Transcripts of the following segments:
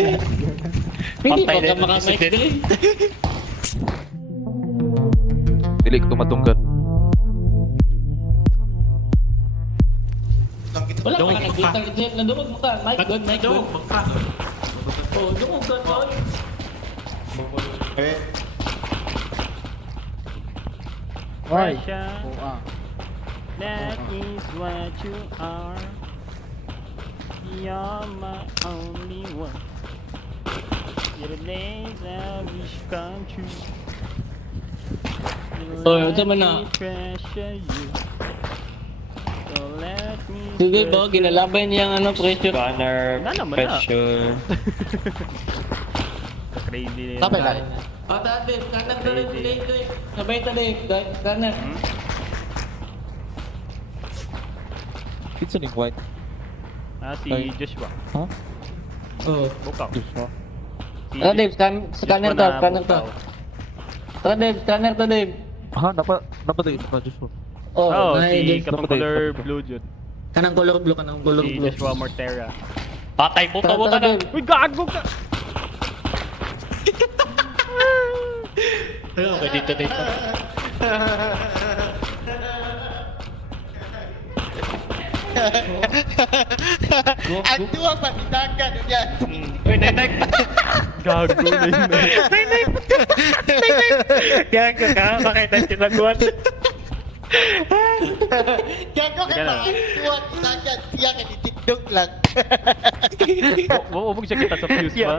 Hindi Patay pa ka na makamike president. dali. Dili ko matunggan. Wala pa ka nagbutang jet na dumog mo ka. Mike good, Mike good. Oh, dumog ka boy. Russia, that is what you are. You're my only one. Your days I wish come true. Oh, ito man na. Treasure you. So let me Sige ba, ginalaban niyang ano, pressure. Gunner, Wala naman na. pressure. Crazy. Tapay lang. Oh, Dave, kanan ka rin, Dave. Sabay ta, Dave. Kanan. Pizza ning white. Si Ay. Joshua. Ha? Oh. Bukaw. Joshua. Si Ah, Dave, scanner to, scanner to. bukaw. Tara, Dave, scanner to, Dave. Ha, dapat din na Joshua. Oh, na- si Dave. katong Dapat color tayo. blue Jud. Kanang color blue, kanang color Si blue. Joshua Mortera. Patay, buta-buta Tara, na. Dave. Uy, gago ka! Ayun, okay, dito, dito. Ang tuwa pa, itagan yan. Uy, nay-nay. Gago na yun. Nay-nay. Gago ka, makita tinaguan. Gago ka Sige na. pa, ang tuwa, itagan. Siya ka, nitindog lang. Huwag siya kita sa fuse ba?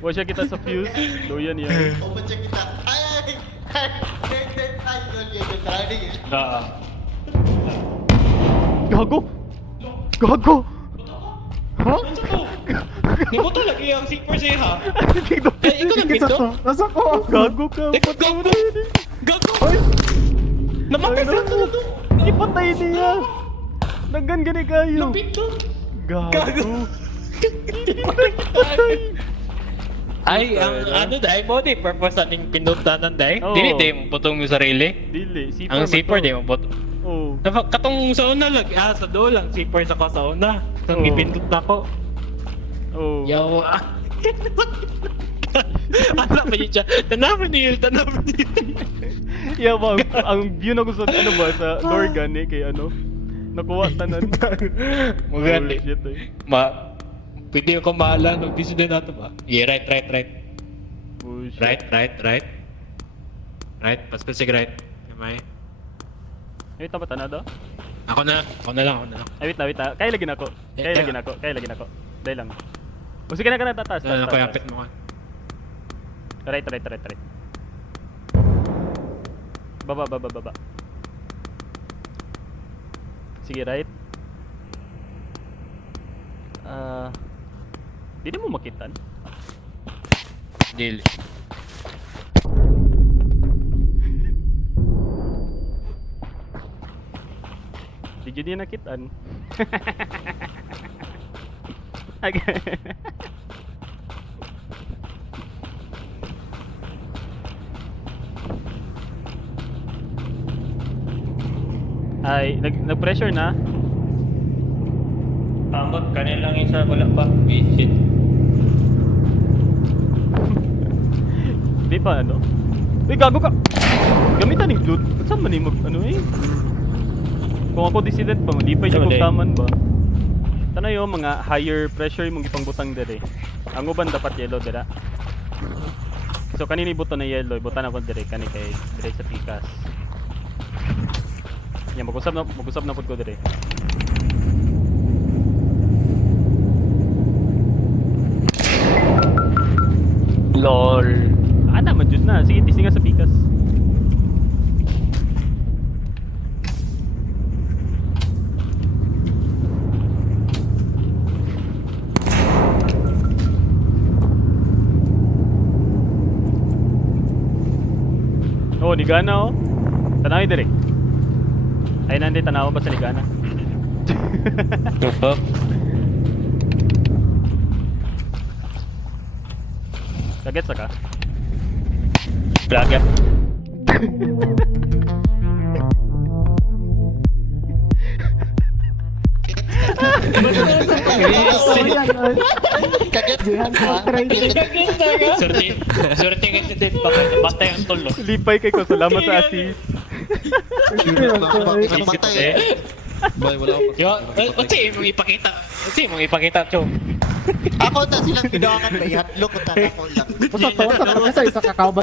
Huwag siya kita sa fuse. Luyan yan. O ba siya kita? Ay, yun, yun, trying yun. Gago! Gago! Ha? Hindi mo talaga yung super siya, ha? Dito. Eh, ikaw nang pinto? Nasa ko. Gago ka! Eh, gago! Gago! Namatay Ay, sa naku. tulo! Ipatay niya! Naggan gani kayo! Napinto! Gago! Ay, ang ano dahil mo, di purpose ating pinuntanan dahil. Oo. Dili, di mo putong mo sarili. Dili, C4 Ang ba zipper, to? di mo putong. Oo. Katong sa una lang, sa do lang, zipper sa ka sa una. Itong Oo. ipindot na ko. Oo. Yawa. Ano ba yun siya? Tanaman niyo, tanaman niyo. Yeah, ba, ang view na gusto ano ba sa Lorgan eh, kay ano? Nakuha tanan. Maganda. Holy shit eh. Pwede ako mahala, nag-decision nato ba? Yeah, right. Oh, shit. Right. Right, basta sig right. May. Ay, tapat na do? Ako na lang. Ay, wait na. Kaya lagi na ako. Kaya lagi na ako. Dahil lang. O sige na ka na, tatas. Ano ko yapit mo ka? Right. Baba. Sige, right. Hindi mo makitan. Deal. Di dia nakitan. Okay. Ay, nag-pressure na. Ambot, kanin lang isa, wala pa. Visit. Di pa ano? Uy, gago ka! Gamitan ng loot. Ba't saan man yung ano eh? Kung ako dissident pa, di pa siya Wala. kugtaman ba? Tana yung mga higher pressure mong ipangbutang dire. Ang uban dapat yellow dira. So kanini buto na yellow, ibutan ako dire kani kay dire sa pikas. Yan, mag-usap na pud ko dire. LOL. Ana man jud na, sige tisinga sa pikas. Oh, Nigana oh. Tanaw dire. Ay nandi tanaw pa sa Nigana. The fuck? Kagets ka? Plaga. Kagat ko ha. Surti nga si Dave. Basta yung tulo. Lipay kay ko, salamat sa assist. Namatay. Boy, wala ako. Yo, kasi mong ipakita. Kasi mong ipakita, Chong. Ako na silang ginawakan na ihatlok ko tanakon lang. Sa to, sa kakasay, sa kakao ba